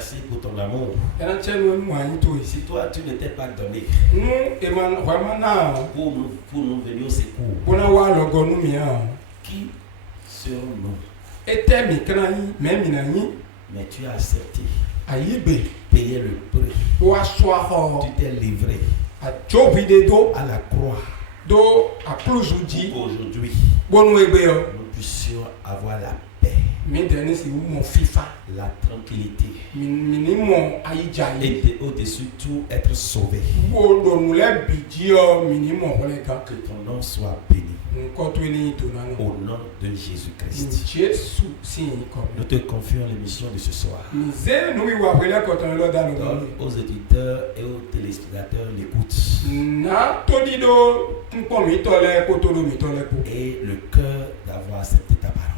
Merci pour ton amour. Si toi tu ne t'es pas donné pour nous venir au secours, qui serons-nous? Mais tu as accepté. Payer le prix. Tu t'es livré à la croix. Aujourd'hui, nous puissions avoir la paix, la tranquillité et au-dessus de tout être sauvé. Que ton nom soit béni. Au nom de Jésus-Christ. Nous te confions l'émission de ce soir. Donne aux éditeurs et aux téléspectateurs l'écoute et le cœur d'avoir accepté ta parole.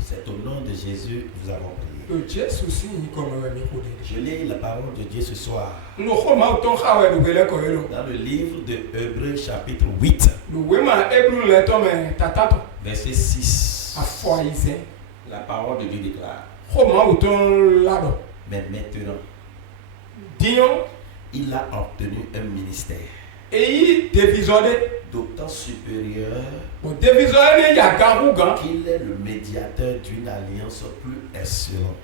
C'est au nom de Jésus que nous avons prié. Je lis la parole de Dieu ce soir dans le livre de Hébreux chapitre 8 verset 6. La parole de Dieu déclare: mais maintenant il a obtenu un ministère d'autant supérieur qu'il est le médiateur d'une alliance plus excellente.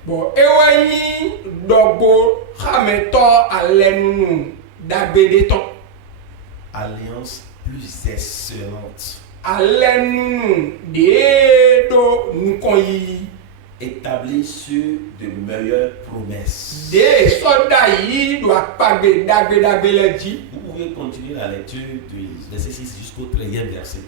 Alliance plus excellente. Établie sur de meilleures promesses. Vous pouvez continuer la lecture du verset 6 jusqu'au 13e verset.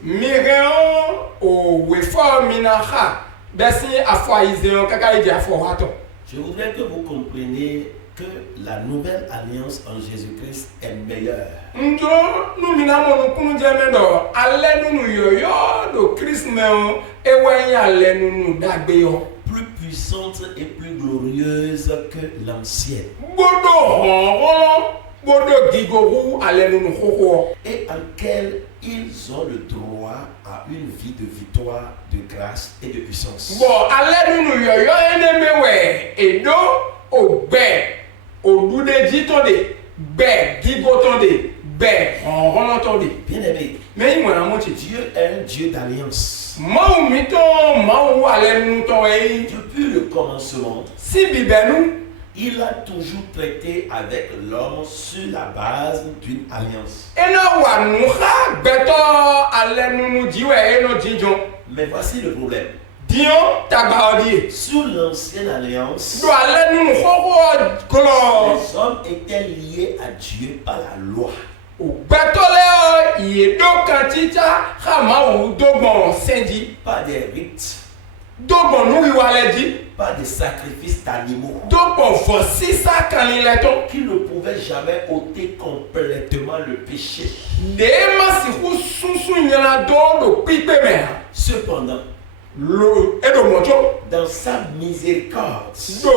Je voudrais que vous compreniez que la nouvelle alliance en Jésus-Christ est meilleure. Plus puissante et plus glorieuse que l'ancienne. Et en quelle ils ont le droit à une vie de victoire, de grâce et de puissance. Bien aimé, Dieu est un Dieu d'alliance. Depuis le commencement, il a toujours traité avec l'homme sur la base d'une alliance. Mais voici le problème. Sous l'ancienne alliance, les hommes étaient liés à Dieu par la loi. Pas des rites, pas des sacrifices d'animaux qui ne pouvaient jamais ôter complètement le péché. Cependant, dans sa miséricorde, Dieu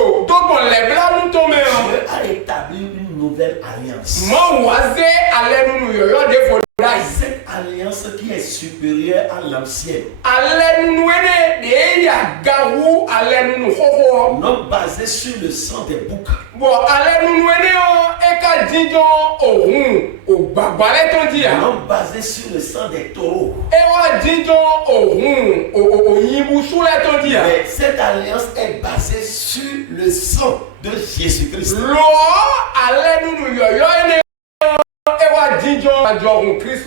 a établi une nouvelle alliance. Cette alliance qui est supérieure à l'ancienne. Non basée sur le sang des boucs. Non basée sur le sang des taureaux. Mais cette alliance est basée sur le sang de Jésus-Christ.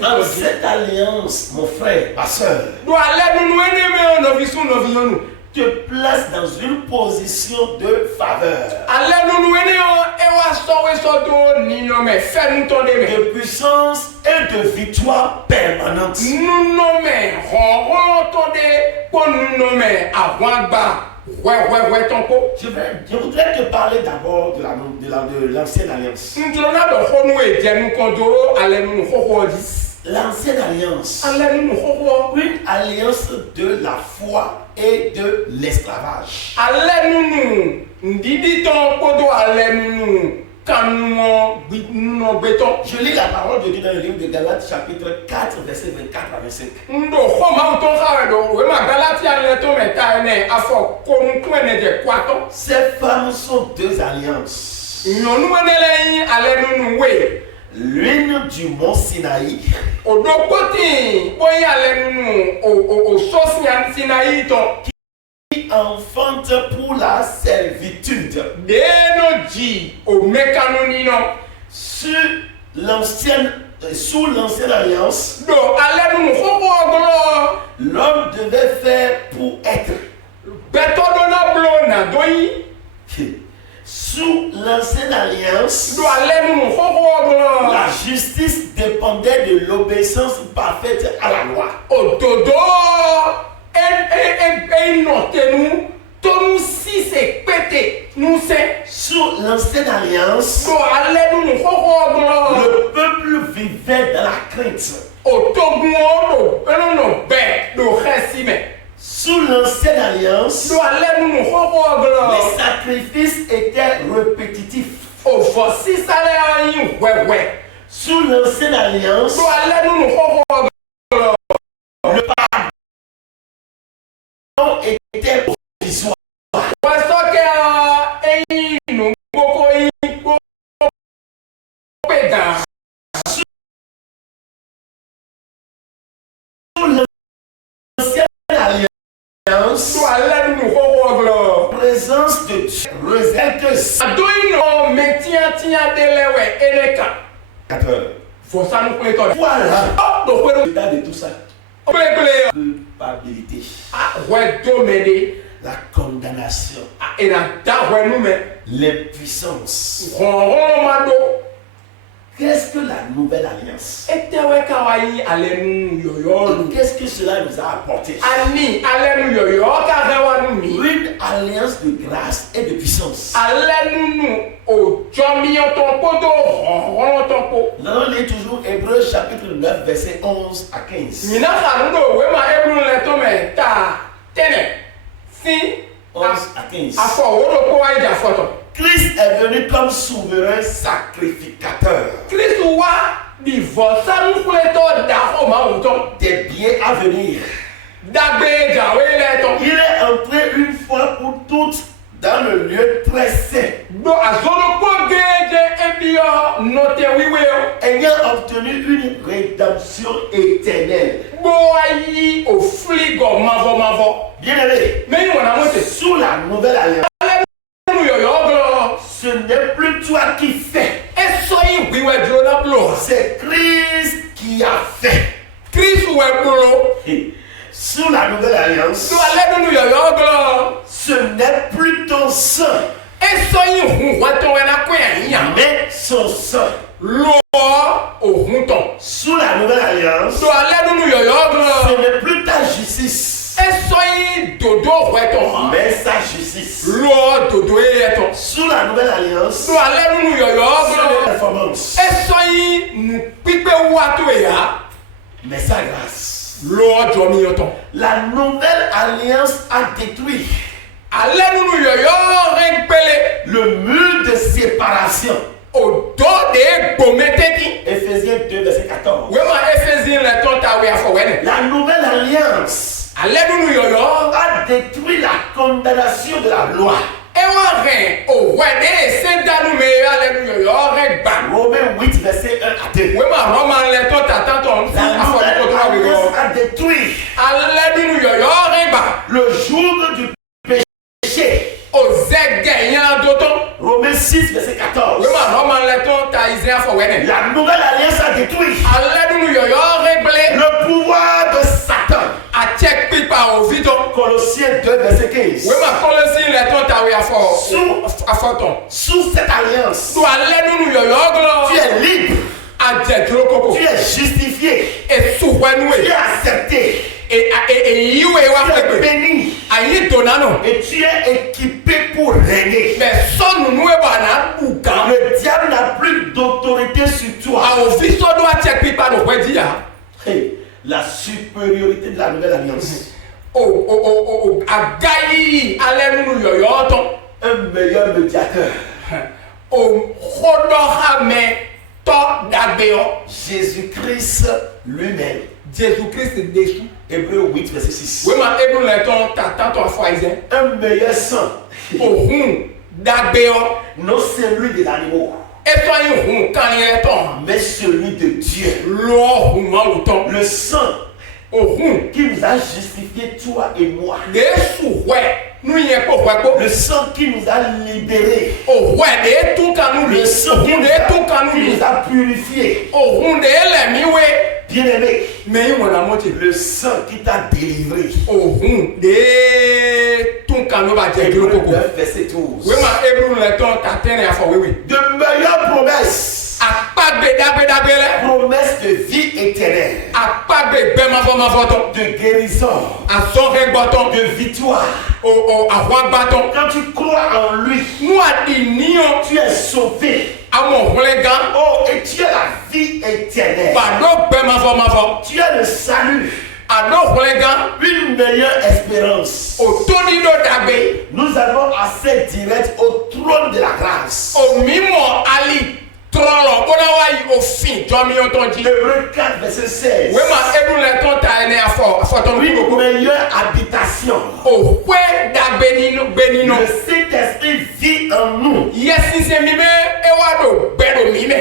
Dans cette alliance, mon frère, ma soeur, te place dans une position de faveur, de puissance et de victoire permanente. Je voudrais te parler d'abord de l'ancienne alliance. L'ancienne alliance, une alliance de la foi et de l'esclavage. Je lis la parole de Dieu dans le livre de Galates chapitre 4 verset 24 à 25. Ces femmes sont deux alliances. L'une du mont Sinaï qui enfante pour la servitude sous l'ancienne alliance. L'homme devait faire pour être. Sous l'ancienne alliance, la justice dépendait de l'obéissance parfaite à la loi. Sous l'ancienne alliance, le peuple vivait dans la crainte. Sous l'ancienne alliance, les sacrifices étaient répétitifs. Sous l'ancienne alliance, le pardon était provisoire. Sous l'ancienne alliance, présence de Dieu réserveuse. Voilà. Au-delà de tout ça, culpabilité, la condamnation, l'impuissance. Qu'est-ce que la nouvelle alliance? Qu'est-ce que cela nous a apporté? Une alliance de grâce et de puissance. Nous allons lire toujours Hébreux chapitre 9 verset 11 à 15. 11 à 15. Christ est venu comme souverain sacrificateur des biens à venir. Il est entré une fois pour toutes dans le lieu très saint, ayant obtenu une rédemption éternelle. Bien-aimé, sous la nouvelle alliance, ce n'est plus toi qui fais, c'est Christ qui a fait. Sous la nouvelle alliance, ce n'est plus ton sang, mais son sang. Sous la nouvelle alliance, ce n'est plus ta justice, mais sa justice. Sous la nouvelle alliance, ce n'est pas performance, mais sa grâce. La nouvelle alliance a détruit le mur de séparation. Éphésiens 2 verset 14. La nouvelle alliance a détruit la condamnation de la loi. Romains 8 verset 1 à 2. La nouvelle alliance a détruit le jour du péché. Romains 6 verset 14. La nouvelle alliance a détruit le pouvoir de Satan. Colossiens 2 verset 15. Sous cette alliance, tu es libre, tu es justifié, tu es accepté, tu es béni, et tu es équipé pour régner. Le diable n'a plus d'autorité sur toi. Hey, la supériorité de la nouvelle alliance. Un meilleur médiateur. Jésus-Christ lui-même. Jésus-Christ déçu. Hébreux 8, verset 6. Un meilleur sang. Non celui de l'animal, mais celui de Dieu. Le sang qui nous a justifié, toi et moi. Le sang qui nous a libérés. Le sang qui nous a purifiés. Bien-aimé, le sang qui t'a délivré. Hébreux 9, verset 12. De meilleures promesses. Promesse de vie éternelle, de guérison, de victoire. Quand tu crois en lui, tu es sauvé. Oh, et tu as la vie éternelle. Tu as le salut. Une meilleure espérance. Nous avons accès direct au trône de la grâce. Hébreux 4, verset 16. Une meilleure habitation. Le Saint-Esprit vit en nous.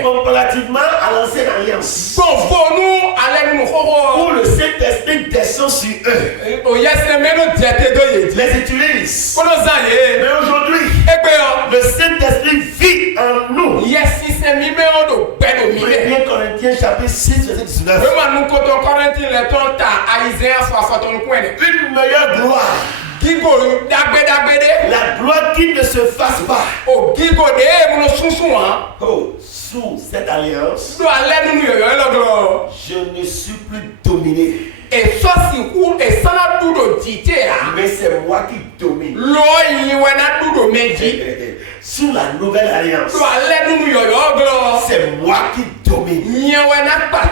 Comparativement à l'ancienne alliance, où le Saint-Esprit descend sur eux, les utilise. Mais aujourd'hui, le Saint-Esprit vit en nous. 1 Corinthiens chapitre 6, verset 19. Une meilleure gloire. La gloire qui ne se fasse pas. Sous cette alliance, je ne suis plus dominé. Mais c'est moi qui domine. Sous la nouvelle alliance, c'est moi qui domine.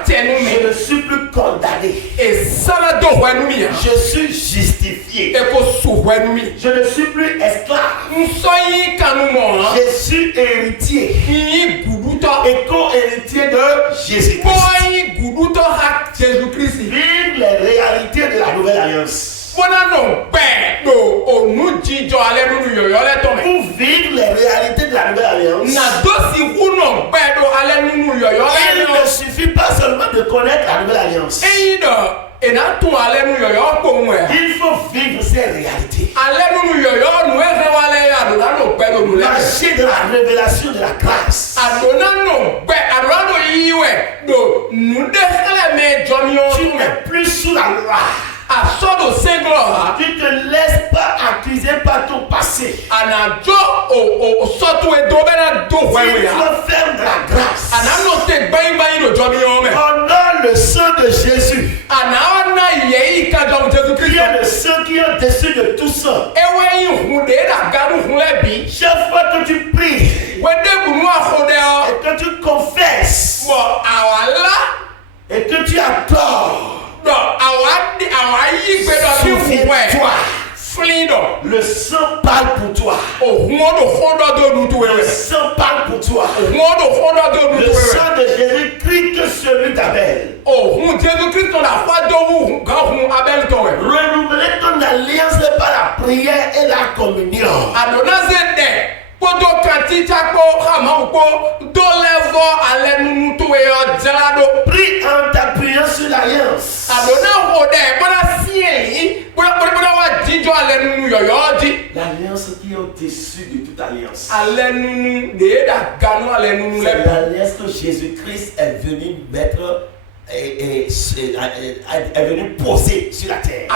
Je ne suis plus condamné. Je suis justifié. Je ne suis plus esclave. Je suis héritier et co-héritier de Jésus-Christ. Vive les réalités de la nouvelle alliance. Pour vivre les réalités de la nouvelle alliance, il ne suffit pas seulement de connaître la nouvelle alliance. Il faut vivre ces réalités. Marcher de la révélation de la grâce. Tu n'es plus sous la loi. Tu ne te laisses pas accuser par ton passé. Tu fermes de la grâce. Honore le sang de Jésus. Qui est le sang qui est au-dessus de tout sang. Chaque fois que tu pries et que tu confesses et que tu as tort, souviens-toi. Le sang parle pour toi. Le sang parle pour toi. Le sang de Jésus crie que celui d'Abel. Renouveler ton alliance par la prière et la communion. Prie en t'appuyant sur l'alliance. L'alliance qui est au-dessus de toute alliance. C'est l'alliance que Jésus-Christ est venu mettre est venu poser sur la terre.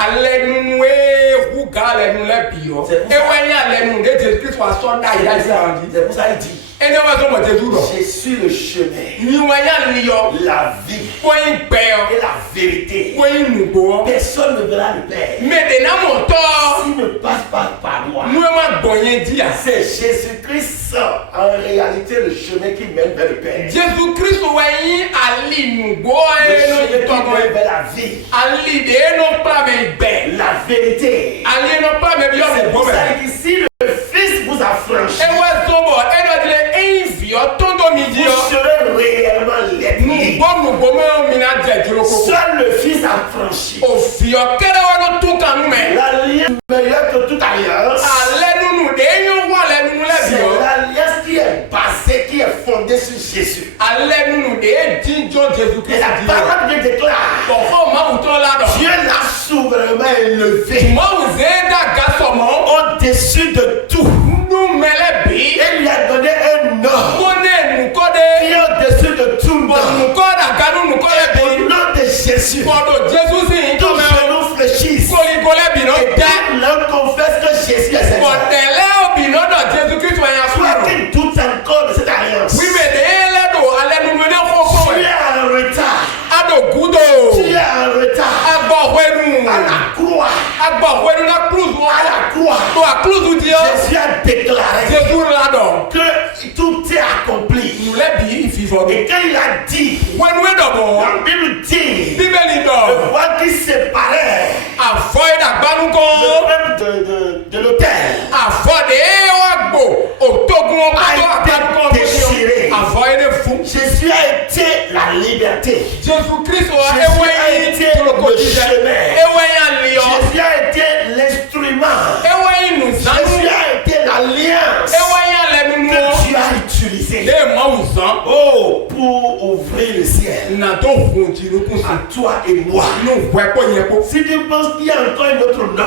C'est pour ça qu'il dit: je suis le chemin, la vie et la vérité. Personne ne verra le Père s'il ne passe pas par moi. C'est Jésus-Christ en réalité le chemin qui mène vers le Père. Le chemin qui mène vers la vie, la vérité. C'est pour ça qu'ici le Fils vous affranchit. Seul le Fils a franchi l'alliance meilleure que toute alliance. C'est l'alliance qui est basée, qui est fondée sur Jésus. Et la parole de Dieu déclare, Dieu l'a souverainement élevé au-dessus de tout. Et lui a donné un nom qui est au-dessus de tout nom. Et au nom de Jésus, tout genou fléchisse. Et tout l'homme confesse que Jésus est Seigneur. Toi qui doutes encore de cette alliance, tu es en retard. Tu es en retard. À la croix. Jésus a déclaré que tout est accompli. Et quand il a dit, la Bible dit, le voile qui séparait le peuple de l'autel a été déchiré. Jésus a été la liberté. Jésus a été le chemin. Jésus a été l'instrument. Jésus a été l'alliance que tu as utilisée pour ouvrir le ciel à toi et moi. Si tu penses qu'il y a encore un autre nom,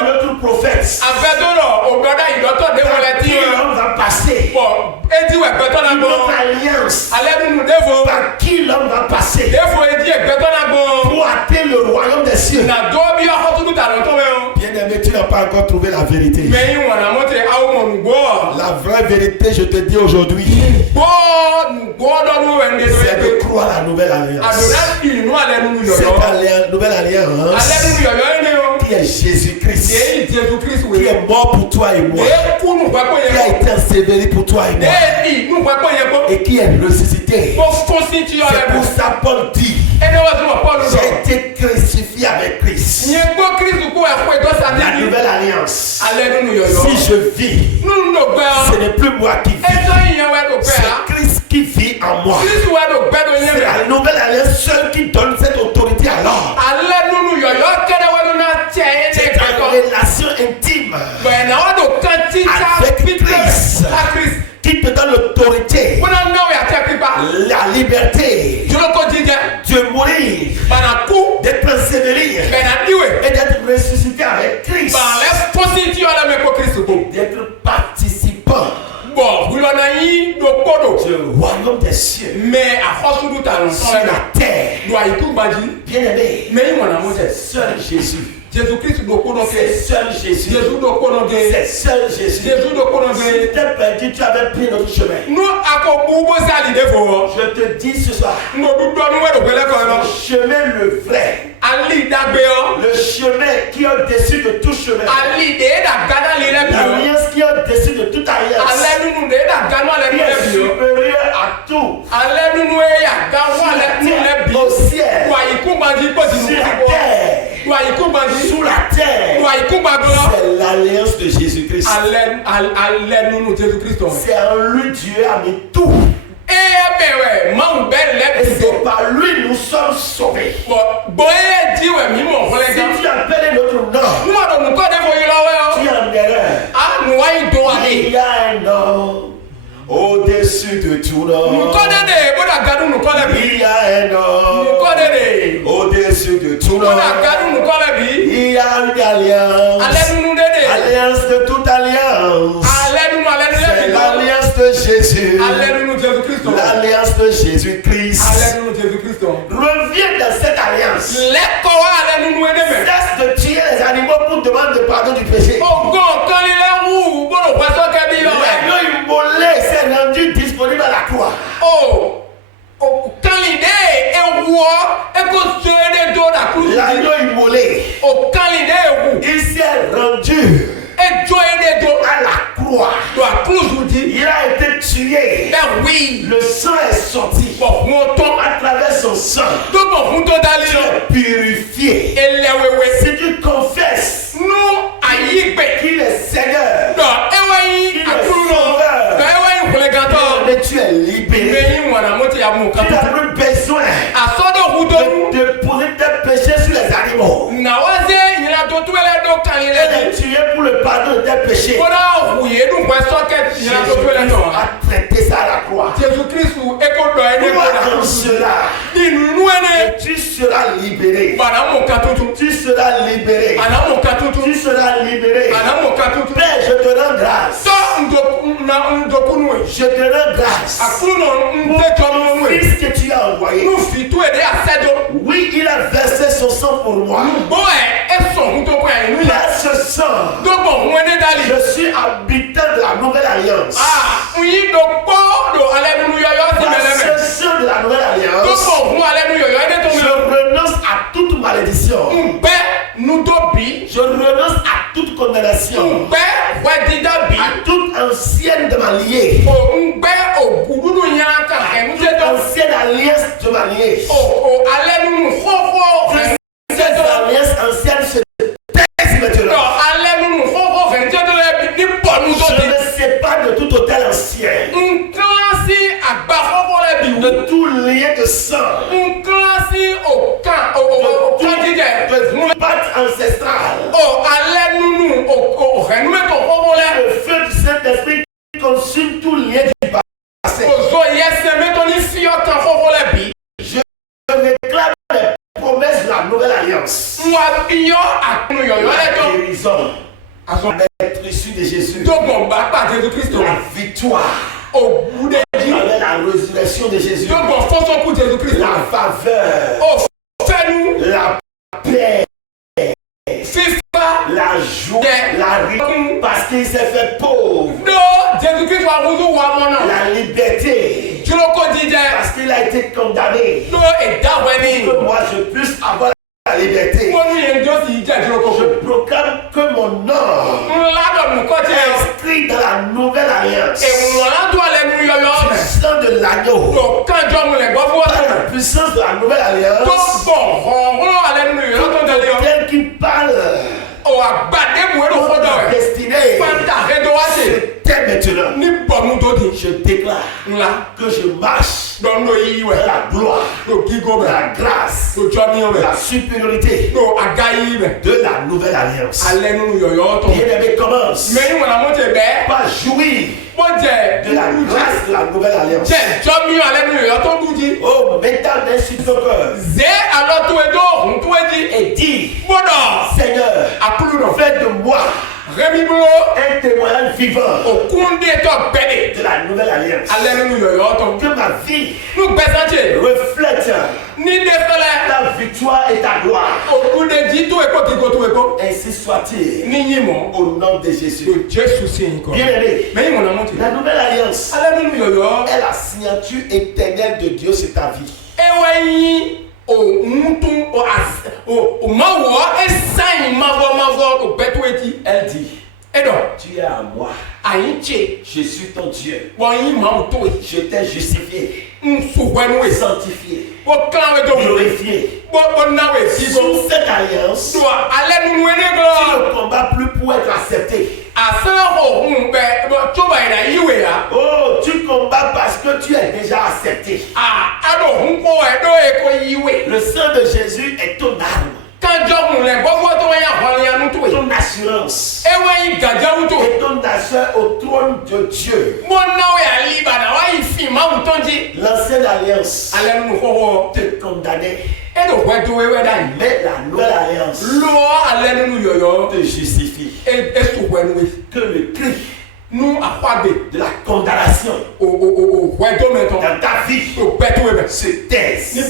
un autre prophète, l'homme va passer. Une autre alliance par qui l'homme va passer pour atteindre le royaume des cieux. Bien-aimé, tu n'as pas encore trouvé la vérité. La vraie vérité, je te dis aujourd'hui, c'est de croire la nouvelle alliance. Cette nouvelle alliance qui est Jésus-Christ, qui est mort pour toi et moi, qui a été enseveli pour toi et moi, et qui est ressuscité. C'est pour ça Paul dit, j'ai été crucifié avec Christ. La nouvelle alliance. Si je vis, ce n'est plus moi qui vis, c'est Christ qui vit en moi. C'est la nouvelle alliance seule qui donne cette autorité à l'homme. C'est une relation intime avec Christ qui te donne l'autorité, la liberté de mourir, d'être enseveli et d'être ressuscité avec Christ, d'être participant du royaume des cieux sur la terre. Bien-aimé, c'est seul Jésus. C'est seul Jésus. C'est seul Jésus. Si tu t'es perdu, tu avais pris notre chemin. Je te dis ce soir, le chemin le vrai, le chemin qui est au-dessus de tout chemin, l'alliance qui est au-dessus de toute alliance, qui est supérieure à tout, au ciel, sur la terre, sous la terre. C'est l'alliance de Jésus-Christ. C'est en lui Dieu a mis tout. Et c'est par lui nous sommes sauvés. Si tu appelles notre nom, tu es en erreur. Il y a un nom au-dessus de tout nom. Il y a un nom au-dessus de tout nom. Il y a une alliance. Alliance de toute alliance. C'est l'alliance de Jésus. L'alliance de Jésus-Christ. Reviens dans cette alliance. Cesse de tuer les animaux pour demander pardon du péché. L'agneau immolé s'est rendu disponible à la croix. L'agneau immolé, il s'est rendu à la croix. Il a été tué. Le sang est sorti. À travers son sang, tu es purifié. Si tu confesses qu'il est Seigneur, qu'il est Sauveur, mais tu es libéré. Tu n'as plus besoin Elle est tuée pour le pardon de tes péchés. Jésus a traité ça à la croix. Toi en cela, tu seras libéré. Tu seras libéré. Tu seras libéré. Père, je te rends grâce. Je te rends grâce pour ton fils que tu as envoyé. Oui, il a versé son sang pour moi. Par ce sang, je suis habitant de la nouvelle alliance. Par ce sang de la nouvelle alliance, je renonce à toute malédiction. Je renonce à toute condamnation. À toute ancienne de ma liée. Toute ancienne alliance de ma liée. Cette alliance ancienne se taise maintenant. Je me sépare de tout autel ancien. De tout lien de sang. De pacte ancestral. Le feu du Saint-Esprit consume tout lien du passé. Je réclame les promesses de la nouvelle alliance. La guérison. Être issu de Jésus. La victoire. Avec la résurrection de Jésus. La faveur. La paix. La joie. La richesse. Parce qu'il s'est fait pauvre. La liberté. Parce qu'il a été condamné. Que moi je puisse avoir la liberté. Je proclame que mon nom est inscrit dans la nouvelle alliance. Du sang de l'agneau. Par la puissance de la nouvelle alliance. Tel qui parle destinée. C'était maintenant. Je déclare que je marche dans la gloire, la grâce, la supériorité de la nouvelle alliance. Bien-aimé, commence par jouir de la grâce de la nouvelle alliance. Oh, métal d'insulte au cœur. Et dis, Seigneur, fais de moi un témoignage vivant de la nouvelle alliance. Que ma vie reflète ta victoire et ta gloire. Ainsi soit-il. Au nom de Jésus. Bien-aimé, la nouvelle alliance est la signature éternelle de Dieu sur ta vie. Elle dit, tu es à moi. Je suis ton Dieu. Je t'ai justifié, sanctifié, glorifié. Sous cette alliance, tu ne combats plus pour être accepté. Oh, tu combats parce que tu es déjà accepté. Le sang de Jésus est ton arme. Ton assurance. Et ton assurance au trône de Dieu. L'ancienne alliance te condamnait. Mais la nouvelle alliance te justifie. Que le cri de la condamnation dans ta vie se taise. Se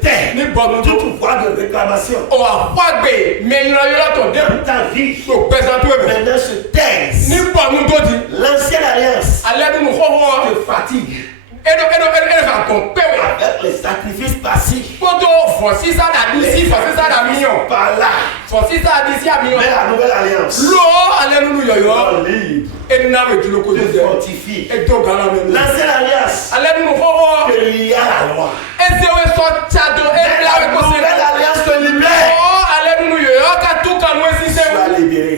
tait. Toute voix de réclamation dans ta vie maintenant se taise. L'ancienne alliance te fatigue avec les sacrifices passifs. Par là. Mais la nouvelle alliance te fortifie. L'ancienne alliance te lie à la loi. Mais la nouvelle alliance te libère. Sois libéré.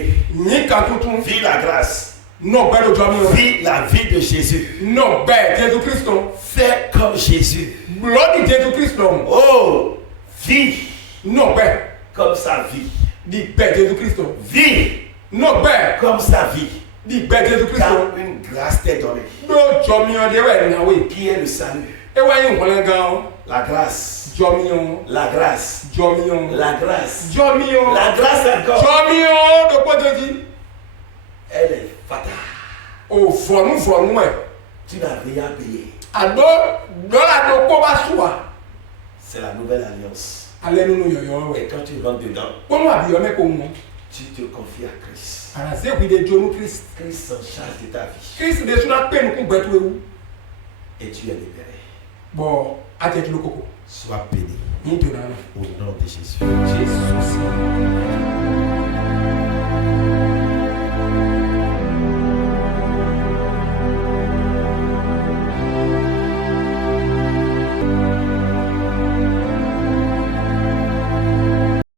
Vis la grâce. Vis la vie de Jésus. Fais comme Jésus. Oh, vis Non, ben. Comme sa vie. Dit ben Jésus-Christ. Vie. Non, ben. Comme sa vie. Dit ben Jésus-Christ. Car une grâce t'est donnée. Non, Jomion de ouais, na oui. Qui est le salut? Et ouais, on prend gang. La grâce. Jomion. La grâce. Jomion. La grâce. Jomion. La grâce encore. Jomion, de quoi te dit? Elle est fatale. Oh, faut-nous, ouais. Tu n'as rien payé. Ado, dans la doko basua. C'est la nouvelle alliance. Allez nous yo Et quand tu rentres dedans, comment habiller mais comment? tu te confies à Christ. Ala c'est oui de Dieu nous Christ. Christ s'en charge de ta vie. Christ de sur la peine qu'on betu où? Et tu es libéré. Bon, à tête le coco. Sois béni. Ni te Au nom de Jésus. Jésus.